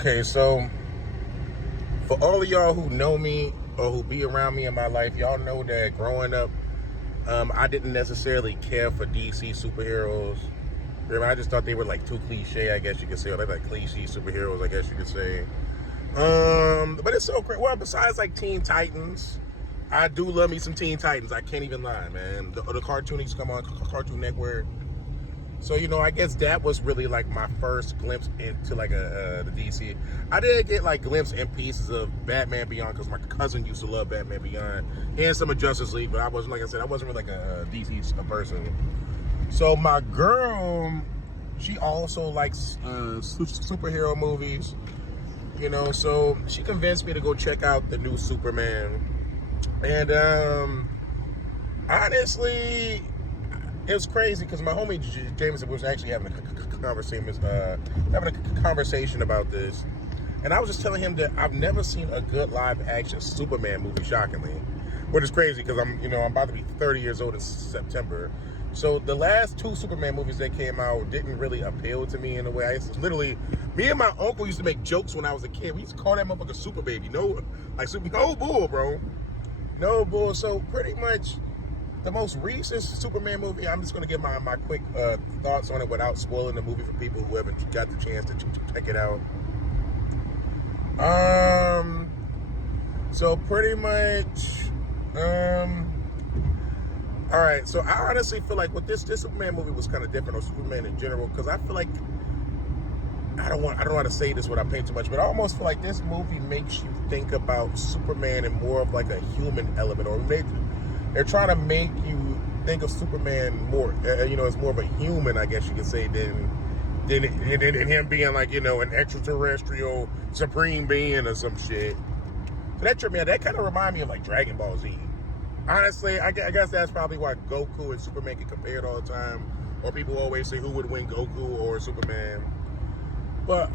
Okay, so for all of y'all who know me or who be around me in my life, y'all know that growing up, I didn't necessarily care for DC superheroes. I just thought they were like too cliche, I guess you could say, or they're like cliche superheroes, I guess you could say. But it's so great. Well, besides like Teen Titans, I do love me some Teen Titans. I can't even lie, man. The cartoonies come on Cartoon Network. So, I guess that was really like my first glimpse into like the DC. I did get like glimpses and pieces of Batman Beyond because my cousin used to love Batman Beyond and some of Justice League, but I wasn't, like I said, I wasn't really like a DC person. So my girl, she also likes superhero movies, so she convinced me to go check out the new Superman. And honestly, it was crazy because my homie Jameson was actually having a conversation about this, and I was just telling him that I've never seen a good live action Superman movie. Shockingly, which is crazy because I'm about to be 30 years old in September. So the last two Superman movies that came out didn't really appeal to me in a way. I used to literally, me and my uncle used to make jokes when I was a kid. We used to call that motherfucker Super Baby. No bull, bro. No bull. So pretty much, the most recent Superman movie, I'm just going to give my quick thoughts on it without spoiling the movie for people who haven't got the chance to check it out. So pretty much, all right. So I honestly feel like with this Superman movie was kind of different, or Superman in general, because I feel like I don't know how to say this without paying too much, but I almost feel like this movie makes you think about Superman in more of like a human element, or they're trying to make you think of Superman more, as more of a human, I guess you could say, than him being like, an extraterrestrial supreme being or some shit. So that tripped me out. That kind of reminded me of like Dragon Ball Z. Honestly, I guess that's probably why Goku and Superman get compared all the time. Or people always say who would win, Goku or Superman. But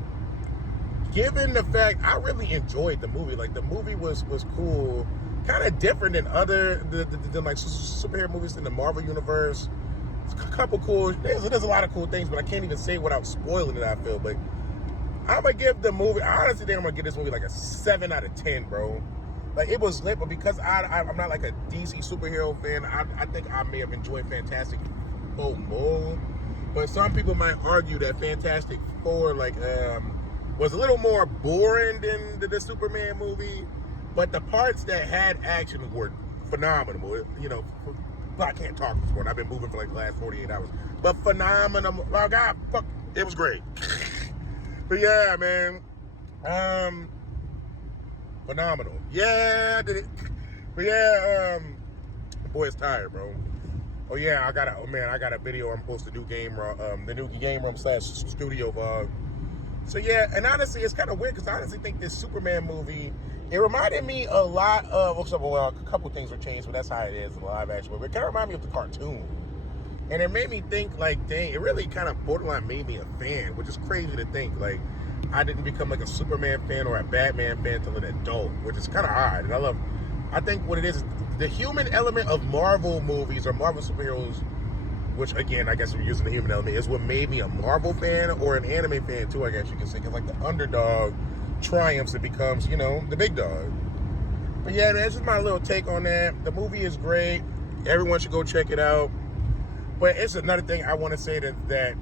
given the fact, I really enjoyed the movie. Like, the movie was cool. Kind of different than than like superhero movies in the Marvel universe. It's a couple cool. There's a lot of cool things, but I can't even say without spoiling it. I feel, but I'm gonna give the movie. I honestly think I'm gonna give this movie like a 7 out of 10, bro. Like, it was lit, but because I'm not like a DC superhero fan, I think I may have enjoyed Fantastic Four more. But some people might argue that Fantastic Four was a little more boring than the Superman movie. But the parts that had action were phenomenal. I can't talk this morning. I've been moving for like the last 48 hours. But phenomenal. Oh, God, fuck. It was great. But yeah, man. Phenomenal. Yeah, I did it. But yeah, the boy is tired, bro. Oh yeah, I got a video I'm supposed to do the new game room / studio vlog. So yeah, and honestly, it's kind of weird because I honestly think this Superman movie, it reminded me a lot of, well, a couple things were changed, but that's how it is in live action. But it kind of reminded me of the cartoon. And it made me think, like, dang, it really kind of borderline made me a fan, which is crazy to think. Like, I didn't become like a Superman fan or a Batman fan until an adult, which is kind of odd. And I think what it is, the human element of Marvel movies or Marvel superheroes, which again, I guess if you're using the human element, is what made me a Marvel fan or an anime fan too, I guess you can say. Because like the underdog triumphs, it becomes, the big dog. But yeah, that's just my little take on that. The movie is great. Everyone should go check it out. But it's another thing I want to say that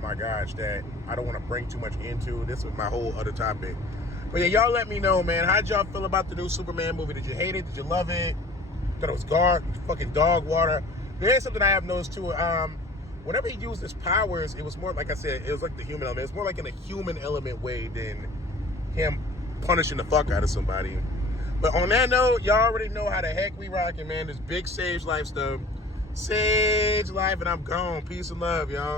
my gosh, that I don't want to bring too much into. This is my whole other topic. But yeah, y'all let me know, man. How'd y'all feel about the new Superman movie? Did you hate it? Did you love it? Thought it was fucking dog water. There's something I have noticed too. Whenever he used his powers, it was more, like I said, it was like the human element. It's more like in a human element way than him punishing the fuck out of somebody. But on that note, y'all already know how the heck we rocking, man. This big Sage Life stuff. Sage Life, and I'm gone. Peace and love, y'all.